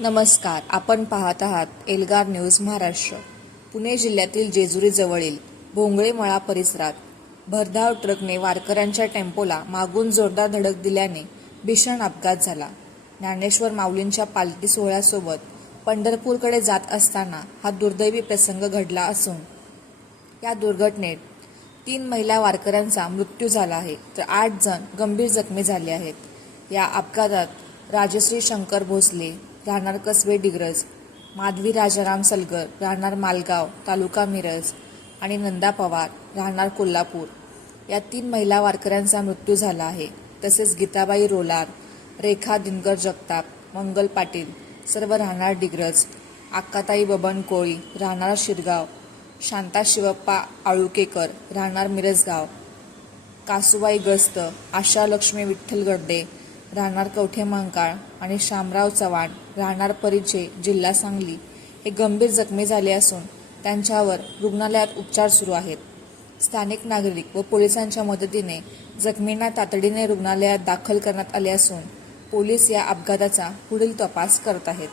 नमस्कार, आपण पाहत आहात एल्गार न्यूज महाराष्ट्र। पुणे जिल्ह्यातील जेजुरी जवळील भोंगळेमळा परिसरात भरधाव ट्रकने वारकऱ्यांच्या टेम्पोला मागून जोरदार धडक दिल्याने भीषण अपघात झाला। ज्ञानेश्वर माऊलींच्या पालखी सोहळ्यासोबत पंढरपूरकडे जात असताना हा दुर्दैवी प्रसंग घडला असून या दुर्घटनेत 3 महिला वारकऱ्यांचा मृत्यू झाला आहे, तर 8 जण गंभीर जखमी झाले आहेत। या अपघातात राजश्री शंकर भोसले राहणार कसबे डिग्रज, माधवी राजाराम सलगर राहणार मालगाव तालुका मिरज आणि नंदा पवार राहणार कोल्हापूर या 3 महिला वारकऱ्यांचा मृत्यू झाला आहे। तसेच गीताबाई रोलार, रेखा दिनकर जगताप, मंगल पाटील सर्व राहणार डिग्रज, अक्काताई बबन कोळी राहणार शिरगाव, शांता शिवप्पा आळुकेकर राहणार मिरजगाव, कासूबाई गस्त, आशा लक्ष्मी विठ्ठल गर्दे राहणार कवठे महांकाळ आणि शामराव चव्हाण राहणार परिचे जिल्हा सांगली हे गंभीर जखमी झाले असून त्यांच्यावर रुग्णालयात उपचार सुरू आहेत। स्थानिक नागरिक व पोलिसांच्या मदतीने जखमींना तातडीने रुग्णालयात दाखल करण्यात आले असून पोलीस या अपघाताचा पुढील तपास करत आहेत।